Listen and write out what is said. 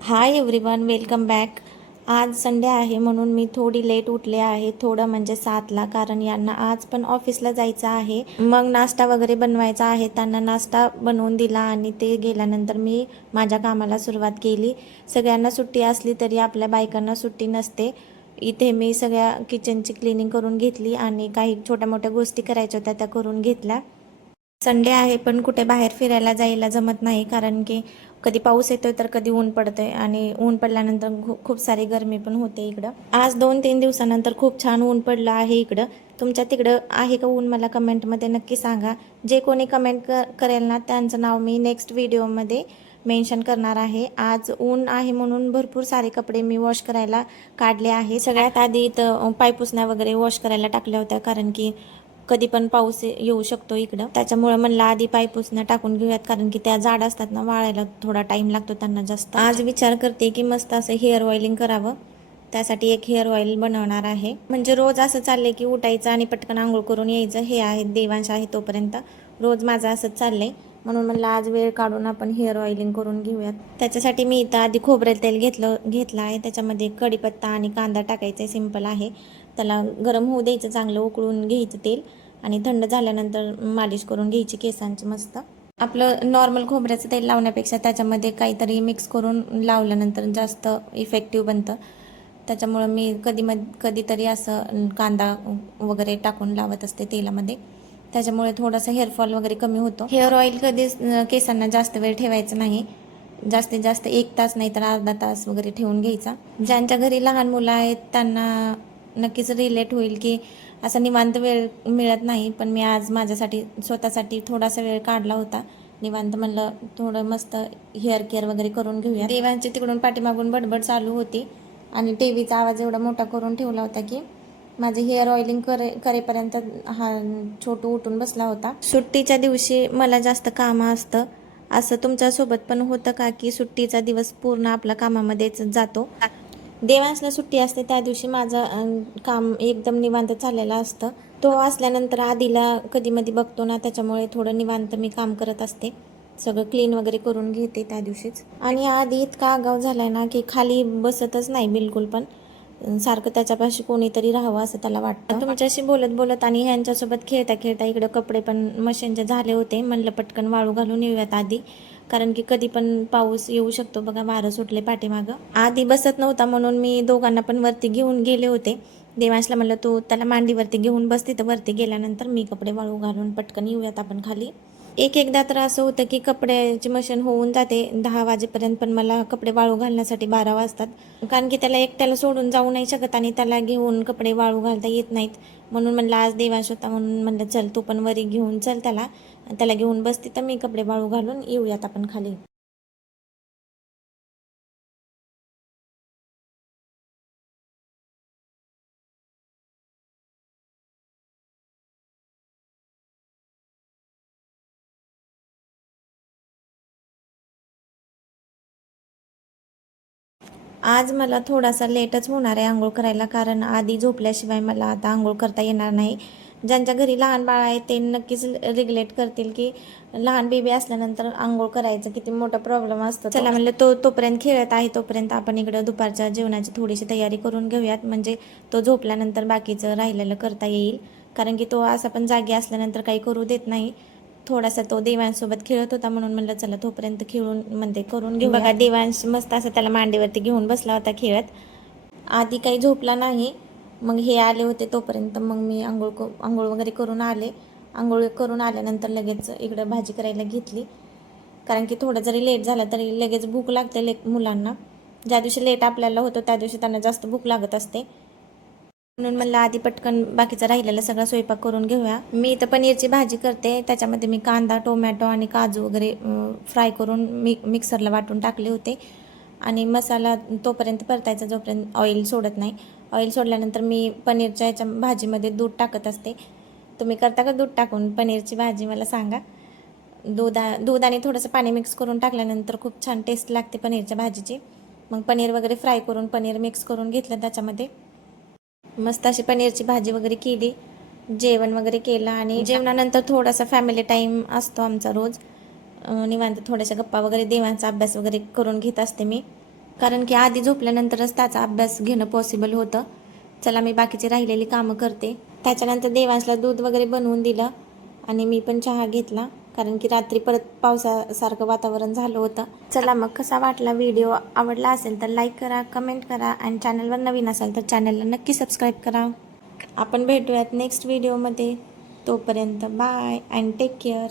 Hi everyone, welcome back. आज Sunday आहे म्हणून मी थोडी लेट उठले आहे. थोडं म्हणजे 7ला, कारण यांना आज पण ऑफिसला जायचं आहे. मग नाश्ता वगैरे बनवायचा आहे. त्यांना नाश्ता बनवून दिला आणि ते गेल्यानंतर मी माझ्या कामाला सुरुवात केली. सगळ्यांना सुट्टी असली तरी आपल्या बायकांना सुट्टी नसते. इथे मी सगळ्या किचनची क्लिनिंग करून घेतली आणि काही छोट्या मोठ्या गोष्टी करायच्या होत्या त्या करून घेतल्या. संडे आहे पण कुठे बाहेर फिरायला जायला जमत नाही, कारण की कधी पाऊस येतोय तर कधी ऊन पडतंय आणि ऊन पडल्यानंतर खूप सारी गरमी पण होते इकडं. आज 2-3 दिवसानंतर खूप छान ऊन पडलं आहे इकडं. तुमच्या तिकडं आहे का ऊन? मला कमेंटमध्ये नक्की सांगा. जे कोणी कमेंट करेल ना त्यांचं नाव मी नेक्स्ट व्हिडिओमध्ये मेन्शन करणार आहे. आज ऊन आहे म्हणून भरपूर सारे कपडे मी वॉश करायला काढले आहे. सगळ्यात आधी इथं पायपुसण्या वगैरे वॉश करायला टाकल्या होत्या, कारण की कधी पण पाऊस येऊ शकतो इकडं. त्याच्यामुळे म्हणलं आधी पायपुसण्या टाकून घेऊयात, कारण की त्या जाड असतात ना, वाळायला थोडा टाइम लागतो त्यांना जास्त. आज विचार करते की मस्त असं हेअर ऑइलिंग करावं. त्यासाठी एक हेअर ऑइल बनवणार आहे. म्हणजे रोज असं चाललंय की उठायचं आणि पटकन आंघोळ करून यायचं. हे आहे देवांश आहे तोपर्यंत रोज माझं असंच चाललंय. म्हणून म्हणलं आज वेळ काढून आपण हेअर ऑइलिंग करून घेऊयात. त्याच्यासाठी मी इथं आधी खोबरेल तेल घेतलं आहे. त्याच्यामध्ये कढीपत्ता आणि कांदा टाकायचा, सिंपल आहे. त्याला गरम होऊ द्यायचं, चांगलं उकळून घ्यायचं तेल आणि थंड झाल्यानंतर मालिश करून घ्यायची केसांची मस्त. आपलं नॉर्मल खोबऱ्याचं तेल लावण्यापेक्षा त्याच्यामध्ये काहीतरी मिक्स करून लावल्यानंतर जास्त इफेक्टिव्ह बनतं. त्याच्यामुळं मी कधीतरी असं कांदा वगैरे टाकून लावत असते तेलामध्ये. त्याच्यामुळे थोडंसं हेअरफॉल वगैरे कमी होतो. हेअर ऑइल कधीच केसांना जास्त वेळ ठेवायचं नाही. जास्तीत जास्त 1 तास नाही तर अर्धा तास वगैरे ठेवून घ्यायचा. ज्यांच्या घरी लहान मुलं आहेत त्यांना नक्कीच रिलेट होईल की असा निवांत वेळ मिळत नाही. पण मी आज माझ्यासाठी स्वतःसाठी थोडासा वेळ काढला होता निवांत. म्हणलं थोडं मस्त हेअर केअर वगैरे करून घेऊया. देवांची तिकडून पाठीमागून बडबड चालू होती आणि टीव्हीचा आवाज एवढा मोठा करून ठेवला होता की माझे हेअर ऑइलिंग करेपर्यंत हा छोटू उठून बसला होता. सुट्टीच्या दिवशी मला जास्त कामं असतं. असं तुमच्यासोबत पण होतं का की सुट्टीचा दिवस पूर्ण आपल्या कामामध्येच जातो? देवांशला सुट्टी असते त्या दिवशी माझं काम एकदम निवांत चाललेलं असतं. तो असल्यानंतर आधीला कधीमधी बघतो ना, त्याच्यामुळे थोडं निवांत मी काम करत असते. सगळं क्लीन वगैरे करून घेते त्या दिवशीच. आणि आधी इतका आगाव झालाय ना की खाली बसतच नाही बिलकुल पण. सारखं त्याच्यापाशी कोणीतरी राहावं असं त्याला वाटतं. तुमच्याशी बोलत बोलत आणि ह्यांच्यासोबत खेळता खेळता इकडे कपडे पण मशीनचे झाले होते. म्हणलं पटकन वाळू घालून येऊयात आधी, कारण की कधी पण पाऊस येऊ शकतो. बघा वारं सुटले पाठीमागं. आधी बसत नव्हता म्हणून मी दोघांना पण वरती घेऊन गेले होते. देवांशला म्हणलं तू त्याला मांडीवरती घेऊन बस, तिथं वरती गेल्यानंतर मी कपडे वाळू घालून पटकन येऊयात आपण खाली. एकदा तर असं होतं की कपड्याची मशीन होऊन जाते 10 वाजेपर्यंत, पण मला कपडे वाळू घालण्यासाठी 12 वाजतात. कारण की त्याला एकट्याला सोडून जाऊ नाही शकत आणि त्याला घेऊन कपडे वाळू घालता येत नाहीत. म्हणून म्हणलं आज देवांश होता म्हणून म्हणलं चल तू पण वरी घेऊन चल त्याला घेऊन बस तिथं, मी कपडे वाळू घालून येऊयात आपण खाली. आज मला थोडासा लेटच होणार आहे अंघोळ करायला, कारण आधी झोपल्याशिवाय मला आता अंघोळ करता येणार नाही. ज्यांच्या घरी लहान बाळ आहे ते नक्कीच रिलेट करतील की लहान बेबी असल्यानंतर अंघोळ करायचं किती मोठा प्रॉब्लेम असतो. चला म्हणलं तोपर्यंत खेळत आहे, तोपर्यंत आपण इकडं दुपारच्या जेवणाची थोडीशी तयारी करून घेऊयात, म्हणजे तो झोपल्यानंतर बाकीचं राहिलेलं करता येईल. कारण की तो असा पण जागी असल्यानंतर काही करू देत नाही. थोडासा तो देवांसोबत खेळत होता म्हणून म्हणलं चला तोपर्यंत खेळून म्हणजे करून घेऊ. बघा देवांश मस्त असं त्याला मांडीवरती घेऊन बसला होता खेळत. आधी काही झोपला नाही. मग हे आले होते तोपर्यंत मग मी आंघोळ वगैरे करून आले. आंघोळ करून आल्यानंतर लगेच इकडं भाजी करायला घेतली, कारण की थोडं जरी लेट झालं तरी लगेच भूक लागते मुलांना. ज्या दिवशी लेट आपल्याला होतं त्या दिवशी त्यांना जास्त भूक लागत असते. म्हणून मला आधी पटकन बाकीचा राहिलेला सगळा स्वयंपाक करून घेऊया. मी इथं पनीरची भाजी करते. त्याच्यामध्ये मी कांदा, टोमॅटो आणि काजू वगैरे फ्राय करून मिक्सरला वाटून टाकले होते आणि मसाला तोपर्यंत परतायचा जोपर्यंत ऑइल सोडत नाही. ऑइल सोडल्यानंतर मी पनीरच्या ह्याच्या भाजीमध्ये दूध टाकत असते. तुम्ही करता का दूध टाकून पनीरची भाजी? मला सांगा. दूध आणि थोडंसं पाणी मिक्स करून टाकल्यानंतर खूप छान टेस्ट लागते पनीरच्या भाजीची. मग पनीर वगैरे फ्राय करून पनीर मिक्स करून घेतलं त्याच्यामध्ये. मस्त अशी पनीरची भाजी वगैरे केली, जेवण वगैरे केलं आणि जेवणानंतर थोडासा फॅमिली टाईम असतो आमचा रोज. निवांत थोड्याशा गप्पा वगैरे, देवांचा अभ्यास वगैरे करून घेत असते मी. कारण की आधी झोपल्यानंतरच त्याचा अभ्यास घेणं पॉसिबल होतं. चला मी बाकीची राहिलेली कामं करते. त्याच्यानंतर देवांशला दूध वगैरे बनवून दिलं आणि मी पण चहा घेतला, कारण की रात्री परत पावसासारखं वातावरण झालं होतं. चला मग कसा वाटला व्हिडिओ, आवडला असेल तर लाईक करा, कमेंट करा आणि चॅनलवर नवीन असाल तर चॅनलला नक्की सबस्क्राईब करा. आपण भेटूयात नेक्स्ट व्हिडिओमध्ये. तोपर्यंत बाय अँड टेक केअर.